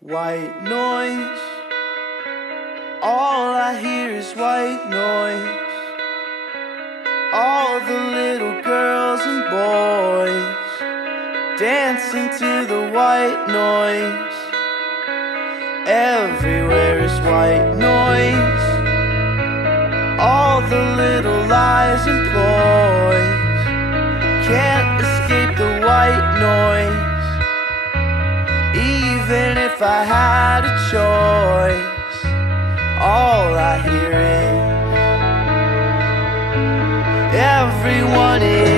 White noise, all I hear is white noise. All the little girls and boys dancing to the white noise. Everywhere is white noise. All the little lies and ploys can't escape the white noise. Even if I had a choice, all I hear is everyone is